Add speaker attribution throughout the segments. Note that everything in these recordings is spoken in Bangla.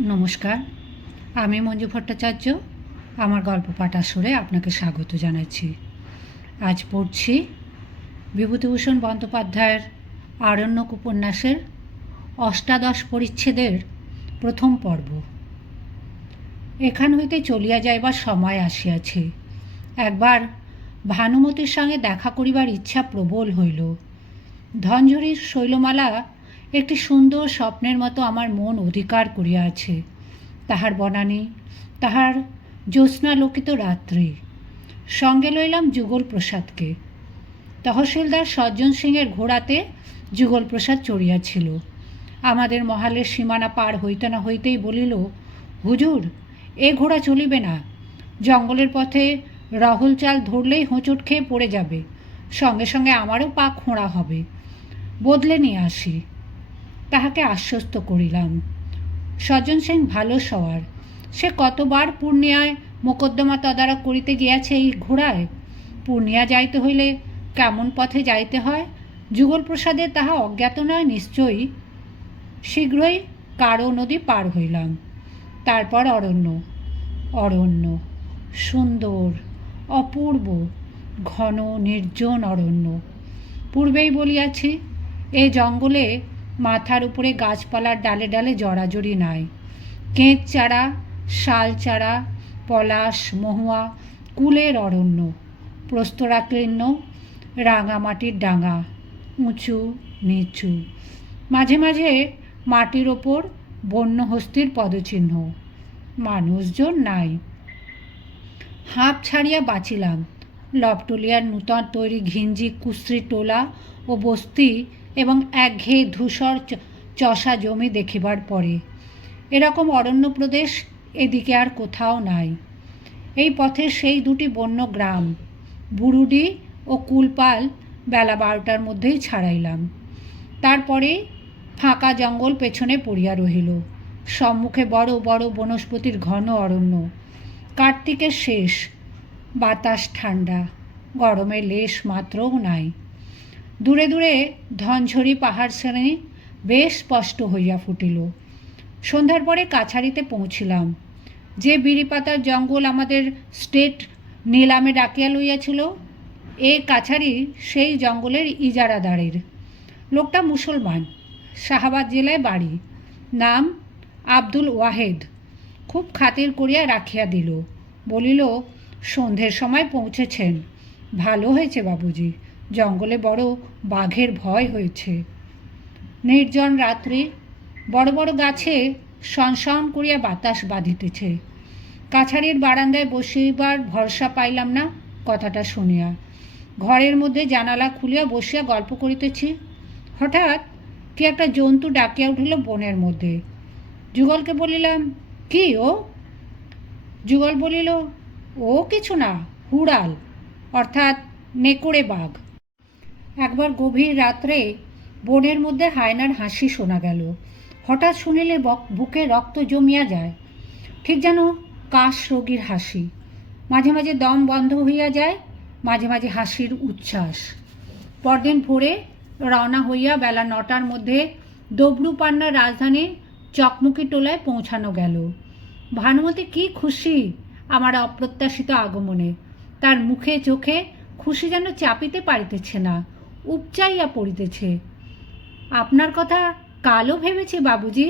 Speaker 1: নমস্কার। আমি মঞ্জু ভট্টাচার্য। আমার গল্প পাঠ আসরে আপনাকে স্বাগত জানাচ্ছি। আজ পড়ছি বিভূতিভূষণ বন্দ্যোপাধ্যায়ের আরণ্যক উপন্যাসের অষ্টাদশ পরিচ্ছেদের প্রথম পর্ব। এখান হইতে চলিয়া যাইবার সময় আসিয়াছে। একবার ভানুমতির সঙ্গে দেখা করিবার ইচ্ছা প্রবল হইল। ধনঝরির শৈলমালা একটি সুন্দর স্বপ্নের মতো আমার মন অধিকার করিয়াছে। তাহার বনানী, তাহার জ্যোৎস্নালোকিত রাত্রি। সঙ্গে লইলাম যুগল প্রসাদকে তহসিলদার সজ্জন সিংয়ের ঘোড়াতে যুগল প্রসাদ চড়িয়াছিল। আমাদের মহালের সীমানা পার হইতে না হইতেই বলিল, হুজুর, এ ঘোড়া চলিবে না। জঙ্গলের পথে রহল চাল ধরলেই হোঁচট খেয়ে পড়ে যাবে। সঙ্গে সঙ্গে আমারও পা খোঁড়া হবে। বদলে নিয়ে আসি। তাহাকে আশ্বস্ত করিলাম। সজ্জন সিং ভালো সওয়ার। সে কতবার পূর্ণিয়ায় মোকদ্দমা তদারক করিতে গিয়াছে এই ঘোড়ায়? পূর্ণিয়া যাইতে হইলে কেমন পথে যাইতে হয়? যুগল প্রসাদে তাহা অজ্ঞাত নয় নিশ্চয়ই। শীঘ্রই কারও নদী পার হইলাম। তারপর অরণ্য। অরণ্য। সুন্দর, অপূর্ব, ঘন, নির্জন অরণ্য। পূর্বেই বলিয়াছি, এ জঙ্গলে মাথার উপরে গাছপালার ডালে ডালে জড়াজড়ি নাই। কেঁচ চারা, শাল চারা, পলাশ, মহুয়া, কুলের অরণ্য প্রস্তরাকীর্ণ রাঙামাটির ডাঙা, উঁচু, নিচু। মাঝে মাঝে মাটির ওপর বন্যহস্তির পদচিহ্ন, মানুষজন নাই। হাঁপ ছাড়িয়া বাঁচিলাম। লবটলিয়ার নূতন তৈরি ঘিঞ্জি, কুশ্রী, টোলা ও বস্তি এবং একঘেয়ে ধূসর চষা জমি দেখিবার পরে। এরকম অরণ্য প্রদেশ এদিকে আর কোথাও নাই। এই পথে সেই দুটি বন্য গ্রাম, বুরুডি ও কুলপাল বেলা বারোটার মধ্যেই ছাড়াইলাম। তারপরে ফাঁকা জঙ্গল পেছনে পড়িয়া রহিল। সম্মুখে বড় বড় বনস্পতির ঘন অরণ্য। কার্তিকের শেষ, বাতাস ঠান্ডা গরমের লেশ মাত্রও নাই। দূরে দূরে ধনঝরি পাহাড় শ্রেণি বেশ স্পষ্ট হইয়া ফুটিল। সন্ধ্যার পরে কাছারিতে পৌঁছিলাম। যে বিড়িপাতার জঙ্গল আমাদের স্টেট নিলামে ডাকিয়া লইয়াছিল, এ কাছারি সেই জঙ্গলের ইজারাদারের। লোকটা মুসলমান, শাহাবাদ জেলায় বাড়ি। নাম আব্দুল ওয়াহেদ। খুব খাতির করিয়া রাখিয়া দিল। বলিল, সন্ধ্যের সময় পৌঁছেছেন। ভালো হয়েছে বাবুজি। জঙ্গলে বড় বাঘের ভয় হয়েছে। নির্জন রাত্রি বড় বড় গাছে সনসন করিয়া বাতাস বাঁধিতেছে। কাছারির বারান্দায় বসিবার ভরসা পাইলাম না কথাটা শুনিয়া। ঘরের মধ্যে জানালা খুলিয়া বসিয়া গল্প করিতেছি। হঠাৎ কি একটা জন্তু ডাকিয়া উঠিল বনের মধ্যে। যুগলকে বলিলাম, কি ও? যুগল বলিল, ও কিছু না, হুড়াল, অর্থাৎ নেকড়ে বাঘ। একবার গভীর রাত্রে বনের মধ্যে হায়নার হাসি শোনা গেল। হঠাৎ শুনিলে বক- রক্ত জমিয়া যায়। ঠিক যেন কাশ রোগীর হাসি। মাঝে মাঝে দম বন্ধ হইয়া যায়, মাঝে মাঝে হাসির উচ্ছ্বাস। পরদিন ভোরে রওনা হইয়া বেলা নটার মধ্যে দবরুপান্নার রাজধানী চকমুকি টোলায় পৌঁছানো গেল। ভানুমতি কি খুশি আমার অপ্রত্যাশিত আগমনে। তার মুখে চোখে খুশি যেন চাপিতে পারিতেছে না। উপচাইয়া পড়িতেছে। আপনার কথা কালও ভেবেছি বাবুজি,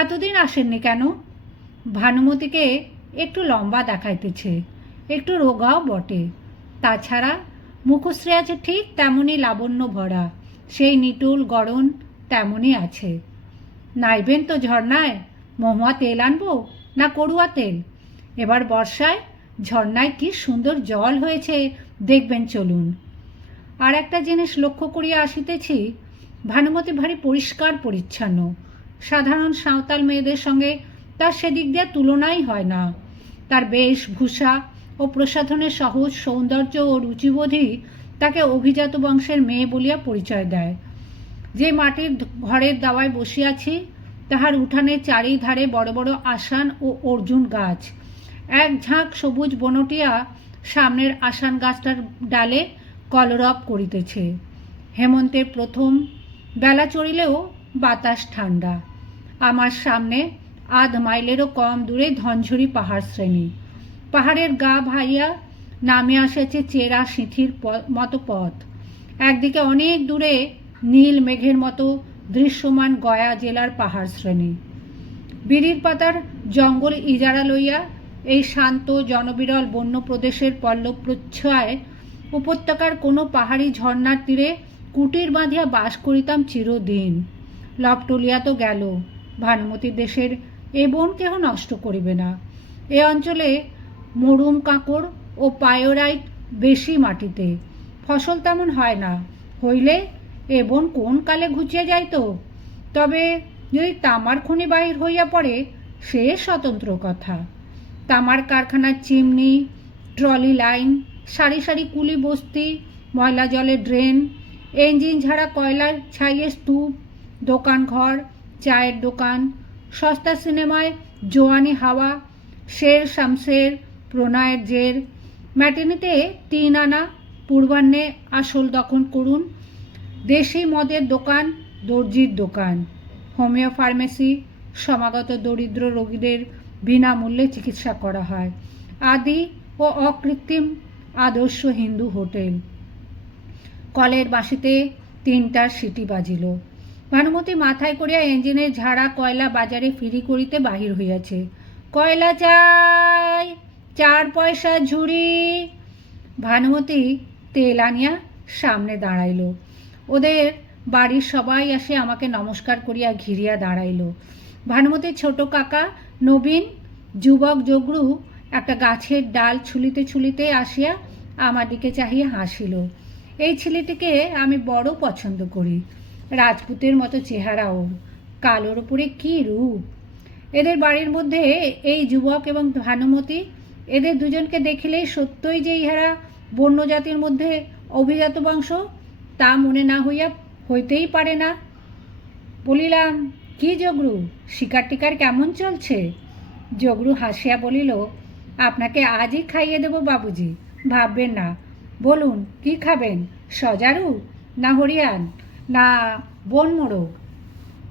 Speaker 1: এতদিন আসেননি কেন? ভানুমতিকে একটু লম্বা দেখাইতেছে, একটু রোগাও বটে। তাছাড়া মুখশ্রী আছে ঠিক তেমনই লাবণ্য ভরা, সেই নিটুল গড়ন তেমনই আছে। নাইবেন তো ঝর্ণায়, মহুয়া তেল আনব না করুয়া তেল? এবার বর্ষায় ঝর্ণায় কি সুন্দর জল হয়েছে, দেখবেন চলুন। আর একটা জিনিস লক্ষ্য করিয়া আসিতেছি, ভানুমতি ভারী পরিষ্কার পরিচ্ছন্ন। সাধারণ সাঁওতাল মেয়েদের সঙ্গে তার সেদিক দিয়ে তুলনাই হয় না। তার বেশভূষা ও প্রসাধনের সহজ সৌন্দর্য ও রুচিবোধই তাকে অভিজাত বংশের মেয়ে বলিয়া পরিচয় দেয়। যে মাটির ঘরের দাওয়ায় বসিয়াছি, তাহার উঠানে চারিধারে বড় বড় আসান ও অর্জুন গাছ। এক ঝাঁক সবুজ বনটিয়া সামনের আসান গাছটার ডালে কলরব করিতেছে। হেমন্তের প্রথম বেলা চড়িলেও বাতাস ঠান্ডা আমার সামনে আধ মাইলেরও কম দূরে ধনঝুরি পাহাড় শ্রেণি। পাহাড়ের গা ভাইয়া নামে আসেছে চেরা সিঁথির মতো পথ। একদিকে অনেক দূরে নীল মেঘের মতো দৃশ্যমান গয়া জেলার পাহাড় শ্রেণি। বিড়ির পাতার জঙ্গল ইজারা লইয়া এই শান্ত জনবিরল বন্য প্রদেশের পল্লব উপত্যকার কোনো পাহাড়ি ঝর্ণার তীরে কুটির বাঁধিয়া বাস করিতাম চিরদিন। লপটলিয়া তো গেল ভানুমতির দেশের এ বন কেহ নষ্ট করিবে না। এ অঞ্চলে মরুম কাঁকড় ও পায়োরাইট বেশি মাটিতে। ফসল তেমন হয় না, হইলে এ বন কোন কালে ঘুচিয়ে যাইত? তবে যদি তামার খনি বাহির হইয়া পড়ে, সে স্বতন্ত্র কথা। তামার কারখানার চিমনি, ট্রলি লাইন সারি সারি কুলি বস্তি, ময়লা জলের ড্রেন ইঞ্জিন ঝাড়া কয়লার ছাইয়ে স্তূপ দোকান ঘর চায়ের দোকান, সস্তা সিনেমায় জোয়ানি হাওয়া, শের শামসের প্রণয়ের জের, ম্যাটিনিতে তিন আনা পূর্বাহ্নে আসল দখল করুন, দেশি মদের দোকান, দর্জির দোকান, হোমিও ফার্মেসি, সমাগত দরিদ্র রোগীদের বিনামূল্যে চিকিৎসা করা হয়, আদি ও অকৃত্রিম আদর্শ হিন্দু হোটেল। কলের বাঁশিতে তিনটার সিটি বাজিল। ভানুমতি মাথায় করিয়া ইঞ্জিনের ঝাড়া কয়লা বাজারে ফিরি করিতে বাহির হইয়াছে। কয়লা চাই, চার পয়সা ঝুড়ি। ভানুমতি তেল আনিয়া সামনে দাঁড়াইল। ওদের বাড়ির সবাই আসে আমাকে নমস্কার করিয়া ঘিরিয়া দাঁড়াইল। ভানুমতির ছোট কাকা, নবীন, যুবক, জগরু একটা গাছের ডাল ছুলিতে ছুলিতে আসিয়া আমার দিকে চাহিয়া হাসিল। এই ছেলেটিকে আমি বড় পছন্দ করি, রাজপুতের মতো চেহারা ওর কালোর উপরে কী রূপ? এদের বাড়ির মধ্যে এই যুবক এবং ভানুমতি, এদের দুজনকে দেখিলেই সত্যই যে ইহারা বন্য জাতির মধ্যে অভিজাত বংশ, তা মনে না হইয়া হইতেই পারে না। বলিলাম, কি জগরু? শিকার টিকার কেমন চলছে? জগরু হাসিয়া বলিল আপনাকে আজই খাইয়ে দেব বাবুজি। ভাববেন না। বলুন, কি খাবেন? সজারু না হরিয়ান? না, বনমোড়ো।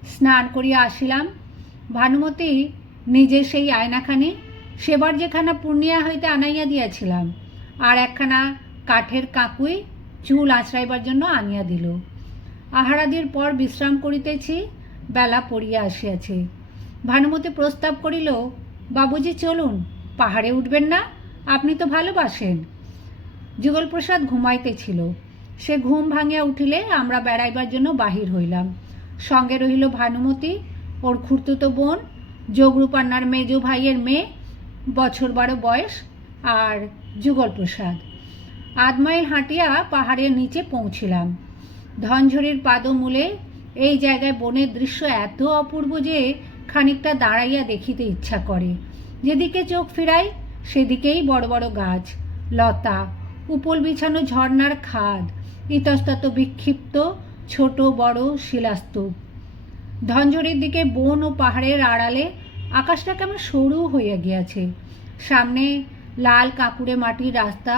Speaker 1: স্নান করিয়া আসিলাম। ভানুমতি নিজে সেই আয়নাখানি, সেবার যেখানা পূর্ণিয়া হইতে আনাইয়া দিয়াছিলাম, আর একখানা কাঠের কাকুই চুল আঁচড়াইবার জন্য আনিয়া দিল। আহারাদির পর বিশ্রাম করিতেছি, বেলা পড়িয়া আসিয়াছে। ভানুমতি প্রস্তাব করিল, বাবুজি, চলুন। পাহাড়ে উঠবেন না, আপনি তো ভালোবাসেন। যুগলপ্রসাদ ঘুমাইতেছিল সে ঘুম ভাঙিয়া উঠিলে আমরা বেড়াইবার জন্য বাহির হইলাম। সঙ্গে রহিল ভানুমতি, ওর খুঁড়তুতো বোন, যোগরূপান্নার মেজো ভাইয়ের মেয়ে, বছর বারো বয়স, আর যুগলপ্রসাদ। আধ মাইল হাঁটিয়া পাহাড়ের নিচে পৌঁছিলাম। ধনঝড়ির পাদমূলে এই জায়গায় বনের দৃশ্য এত অপূর্ব যে খানিকটা দাঁড়াইয়া দেখিতে ইচ্ছা করে। যেদিকে চোখ ফিরাই, সেদিকেই বড় বড় গাছ, লতা, উপল বিছানো ঝর্ণার খাদ, ইতস্তত বিক্ষিপ্ত, ছোট বড় শিলাস্তূপ। ধনঝড়ির দিকে বন ও পাহাড়ের আড়ালে আকাশটা কেমন সরু হইয়া গিয়াছে। সামনে লাল কাকুরে মাটির রাস্তা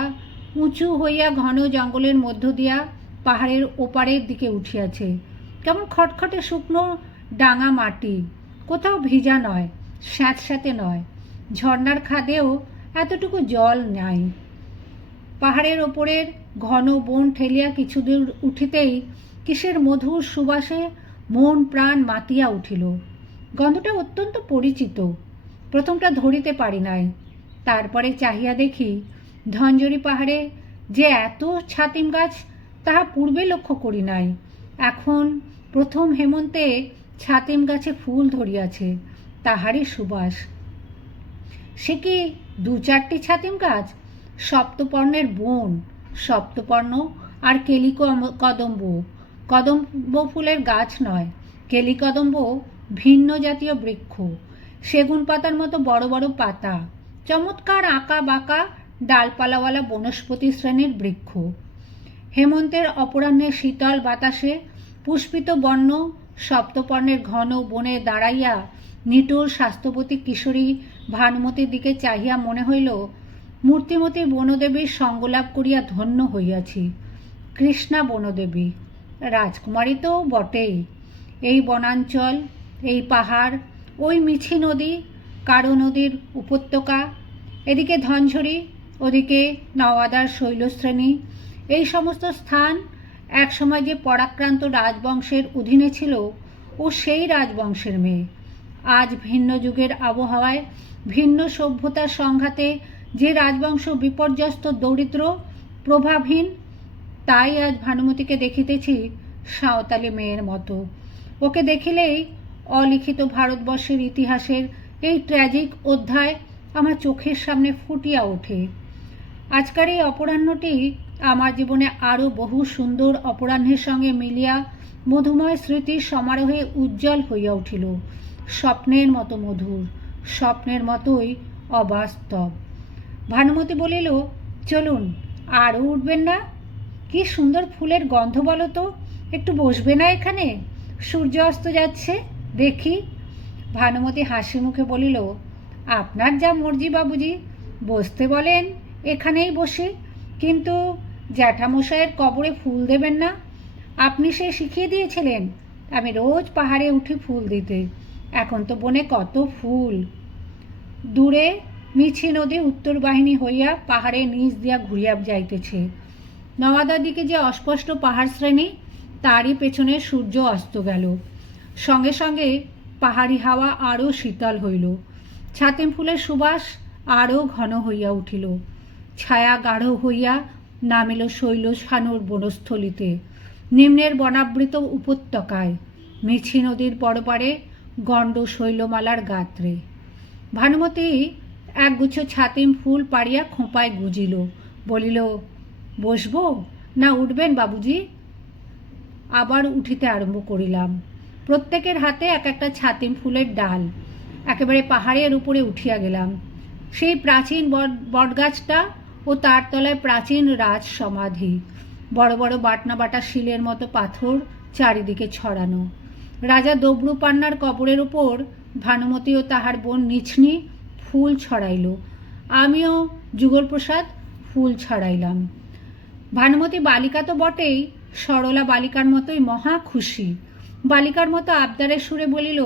Speaker 1: উঁচু হইয়া ঘন জঙ্গলের মধ্য দিয়া পাহাড়ের ওপারের দিকে উঠিয়াছে। কেমন খটখটে শুকনো ডাঙা মাটি, কোথাও ভিজা নয়, স্যাঁতস্যাঁতে নয়। ঝর্ণার খাদেও এতটুকু জল নাই। পাহাড়ের ওপরের ঘন বন ঠেলিয়া কিছু দূর উঠিতেই কিসের মধুর সুবাসে মন প্রাণ মাতিয়া উঠিল। গন্ধটা অত্যন্ত পরিচিত। প্রথমটা ধরিতে পারি নাই। তারপরে চাহিয়া দেখি ধনজরি পাহাড়ে যে এত ছাতিম গাছ, তাহা পূর্বে লক্ষ্য করি নাই। এখন প্রথম হেমন্তে ছাতিম গাছে ফুল ধরিয়াছে। তাহারই সুবাস। সে কি দু চারটি ছাতিম গাছ সপ্তপর্ণের বন, সপ্তপর্ণ আর কেলিকম কদম্ব কদম্ব ফুলের গাছ নয় কেলি কদম্ব ভিন্ন জাতীয় বৃক্ষ। সেগুন পাতার মতো বড় বড় পাতা। চমৎকার আঁকা বাঁকা ডালপালাওয়ালা বনস্পতি শ্রেণির বৃক্ষ। হেমন্তের অপরাহ্নে শীতল বাতাসে পুষ্পিত বর্ণ সপ্তপর্ণের ঘন বনে দাঁড়াইয়া নিটুর স্বাস্থ্যবতী কিশোরী ভানুমতির দিকে চাহিয়া মনে হইল, মূর্তিমতী বনদেবীর সঙ্গলাভ করিয়া ধন্য হইয়াছি। কৃষ্ণা বনদেবী, রাজকুমারী তো বটেই। এই বনাঞ্চল, এই পাহাড়, ওই মিছি নদী, কারও নদীর উপত্যকা, এদিকে ধনঝরি, ওদিকে নওয়াদার শৈলশ্রেণী, এই সমস্ত স্থান একসময় যে পরাক্রান্ত রাজবংশের অধীনে ছিল, ও সেই রাজবংশের মেয়ে। আজ ভিন্ন যুগের আবহাওয়ায়, ভিন্ন সভ্যতার সংঘাতে যে রাজবংশ বিপর্যস্ত দরিদ্র, প্রভাবহীন, তাই আজ ভানুমতিকে দেখিতেছি সাঁওতালি মেয়ের মতো। ওকে দেখিলেই অলিখিত ভারতবর্ষের ইতিহাসের এই ট্র্যাজিক অধ্যায় আমার চোখের সামনে ফুটিয়া ওঠে। আজকের এই অপরাহ্নটি আমার জীবনে আরও বহু সুন্দর অপরাহ্নের সঙ্গে মিলিয়া মধুময় স্মৃতির সমারোহে উজ্জ্বল হইয়া উঠিল। স্বপ্নের মতো মধুর, স্বপ্নের মতোই অবাস্তব। ভানুমতি বলিল, চলুন আরও উঠবেন না? কি সুন্দর ফুলের গন্ধ বলো তো। একটু বসবে না এখানে? সূর্য অস্ত যাচ্ছে, দেখি। ভানুমতি হাসি মুখে বলিল, আপনার যা মর্জি বাবুজি, বসতে বলেন, এখানেই বসে। কিন্তু জ্যাঠামশাইয়ের কবরে ফুল দেবেন না। আপনি সে শিখিয়ে দিয়েছিলেন, আমি রোজ পাহাড়ে উঠি ফুল দিতে। এখন তো বনে কত ফুল। দূরে মিছি নদী উত্তর বাহিনী হইয়া পাহাড়ের নিচ দিয়া ঘুরিয়া যাইতেছে। নওয়াদার দিকে যে অস্পষ্ট পাহাড় শ্রেণি, তারই পেছনে সূর্য অস্ত গেল। সঙ্গে সঙ্গে পাহাড়ি হাওয়া আরও শীতল হইল। ছাতিম ফুলের সুবাস আরও ঘন হইয়া উঠিল। ছায়া গাঢ় হইয়া নামিল শৈল সানুর বনস্থলিতে। নিম্নের বনাবৃত উপত্যকায় মিছি নদীর পরপারে গণ্ড শৈলমালার গাত্রে। ভানুমতি একগুচ্ছ ছাতিম ফুল পাড়িয়া খোঁপায় গুজিল, বলিল, বসবো? না, উঠবেন বাবুজি? আবার উঠিতে আরম্ভ করিলাম। প্রত্যেকের হাতে এক একটা ছাতিম ফুলের ডাল, একেবারে পাহাড়ের উপরে উঠিয়া গেলাম। সেই প্রাচীন বট, বটগাছটা ও তার তলায় প্রাচীন রাজ সমাধি, বড় বড় বাটনা বাটা শিলের মতো পাথর চারিদিকে ছড়ানো। রাজা দবরুপান্নার কবরের উপর ভানুমতি ও তাহার বোন নিছনি ফুল ছড়াইল। আমিও যুগলপ্রসাদ ফুল ছড়াইলাম। ভানুমতি বালিকা তো বটেই, সরলা বালিকার মতোই মহা খুশি। বালিকার মতো আবদারের সুরে বলিল,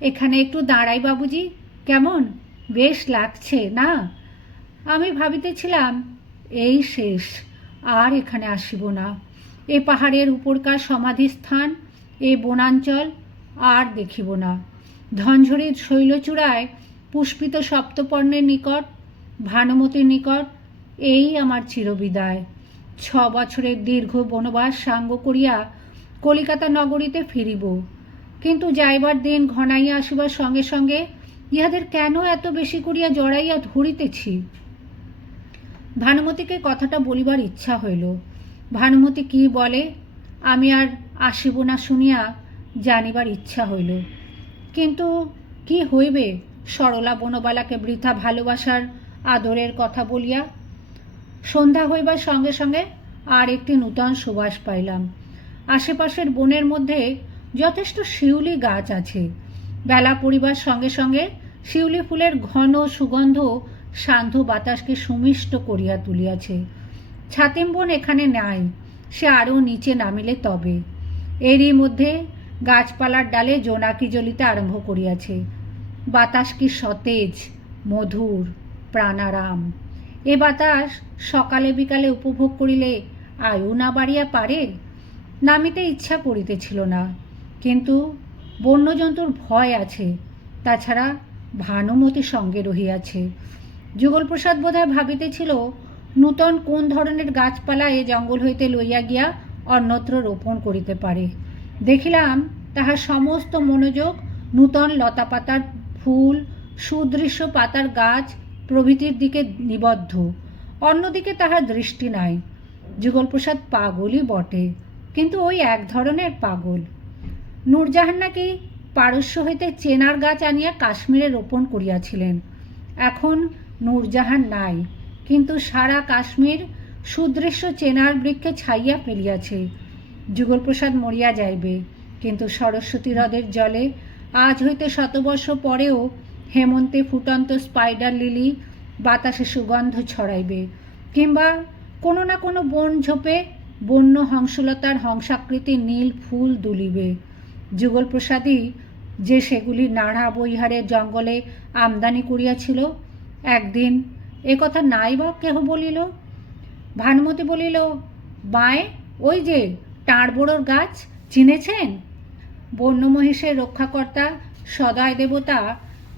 Speaker 1: এখানে একটু দাঁড়াই বাবুজি, কেমন? বেশ লাগছে, না? আমি ভাবিতেছিলাম, এই শেষ, আর এখানে আসিব না। এ পাহাড়ের উপরকার সমাধিস্থান এ বনাঞ্চল আর দেখিব না। ধনঝরির শৈলচূড়ায় পুষ্পিত সপ্তপর্ণের নিকট, ভানুমতির নিকট এই আমার চিরবিদায়। ছ বছরের দীর্ঘ বনবাস সাঙ্গ করিয়া কলিকাতা নগরীতে ফিরিব। কিন্তু যাইবার দিন ঘনাইয়া আসিবার সঙ্গে সঙ্গে ইহাদের কেন এত বেশি করিয়া জড়াইয়া ধরিতেছি? ভানুমতিকে কথাটা বলিবার ইচ্ছা হইল। ভানুমতি কি বলে, আমি আর আসিব না শুনিয়া জানিবার ইচ্ছা হইল। কিন্তু কি হইবে? সরলা বনবালাকে বৃথা ভালোবাসার আদরের কথা বলিয়া সন্ধ্যা হইবার সঙ্গে সঙ্গে আর একটি নূতন সুবাস পাইলাম। আশেপাশের বনের মধ্যে যথেষ্ট শিউলি গাছ আছে। বেলা পড়িবার সঙ্গে সঙ্গে শিউলি ফুলের ঘন সুগন্ধ সান্ধ্য বাতাসকে সুমিষ্ট করিয়া তুলিয়াছে। ছাতিম বন এখানে নাই, সে আরও নিচে নামিলে তবে। এরই মধ্যে গাছপালার ডালে জোনাকি জ্বলিতে আরম্ভ করিয়াছে। বাতাস কি সতেজ, মধুর, প্রাণারাম। এ বাতাস সকালে বিকালে উপভোগ করিলে আয়ু না বাড়িয়া পারে, নামিতে ইচ্ছা করিতেছিল না। কিন্তু বন্যজন্তুর ভয় আছে, তাছাড়া ভানুমতি সঙ্গে রহিয়াছে। যুগলপ্রসাদ বোধহয় ভাবিতেছিল, নূতন কোন ধরনের গাছপালা এ জঙ্গল হইতে লইয়া গিয়া অন্যত্র রোপণ করিতে পারে। দেখিলাম তাহার সমস্ত মনোযোগ নূতন লতাপাতার ফুল, সুদৃশ্য পাতার গাছ প্রভৃতির দিকে নিবদ্ধ। অন্যদিকে তাহার দৃষ্টি নাই। যুগলপ্রসাদ পাগলই বটে, কিন্তু ওই এক ধরনের পাগল। নূরজাহান নাকি পারস্য হইতে চেনার গাছ আনিয়া কাশ্মীরে রোপণ করিয়াছিলেন। এখন নূরজাহান নাই, কিন্তু সারা কাশ্মীর সুদৃশ্য চেনার বৃক্ষে ছাইয়া ফেলিয়াছে। যুগলপ্রসাদ মরিয়া যাইবে, কিন্তু সরস্বতী হ্রদের জলে আজ হইতে শতবর্ষ পরেও হেমন্তে ফুটন্ত স্পাইডার লিলি বাতাসে সুগন্ধ ছড়াইবে, কিংবা কোনো না কোনো বন ঝোপে বন্য হংসলতার হংসাকৃতি নীল ফুল দুলিবে। যুগলপ্রসাদই যে সেগুলি নাড়া বৈহারের জঙ্গলে আমদানি করিয়াছিল, একদিন এ কথা নাই বা কেহ বলিল? ভানুমতি বলিল, বায়, ওই যে টাঁড়বড়োর গাছ, চিনেছেন? বন্য মহিষের রক্ষাকর্তা সদয় দেবতা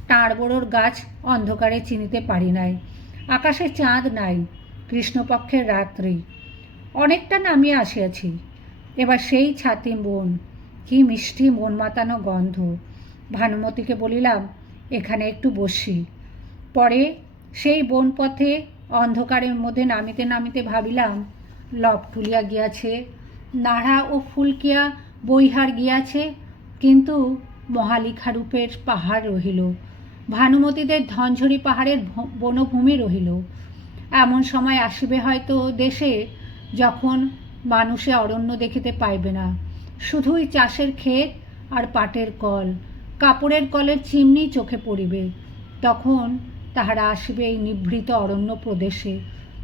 Speaker 1: টাঁড়বড়োর গাছ অন্ধকারে চিনিতে পারি নাই। আকাশে চাঁদ নাই, কৃষ্ণপক্ষের রাত্রি। অনেকটা নামিয়ে আসিয়াছি। এবার সেই ছাতি বন কি মিষ্টি মন মাতানো গন্ধ। ভানুমতিকে বলিলাম, এখানে একটু বসি। পরে সেই বন পথে অন্ধকারের মধ্যে নামিতে নামিতে ভাবিলাম, লব তুলিয়া গিয়াছে, নাড়া ও ফুলকিয়া বইহার গিয়াছে, কিন্তু মহালিখারূপের পাহাড় রহিল, ভানুমতিদের ধনঝরি পাহাড়ের বনভূমি রহিল। এমন সময় আসিবে হয়তো দেশে যখন মানুষে অরণ্য দেখিতে পাইবে না। শুধুই চাষের ক্ষেত আর পাটের কল, কাপড়ের কলের চিমনি চোখে পড়িবে। তখন তাহারা আসবে এই নিভৃত অরণ্য প্রদেশে।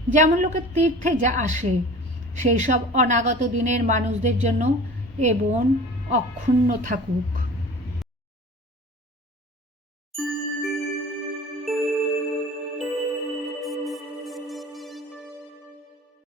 Speaker 1: যেমন লোকে তীর্থে যা আসে, সেই সব অনাগত দিনের মানুষদের জন্য এ বন অক্ষুণ্ণ থাকুক।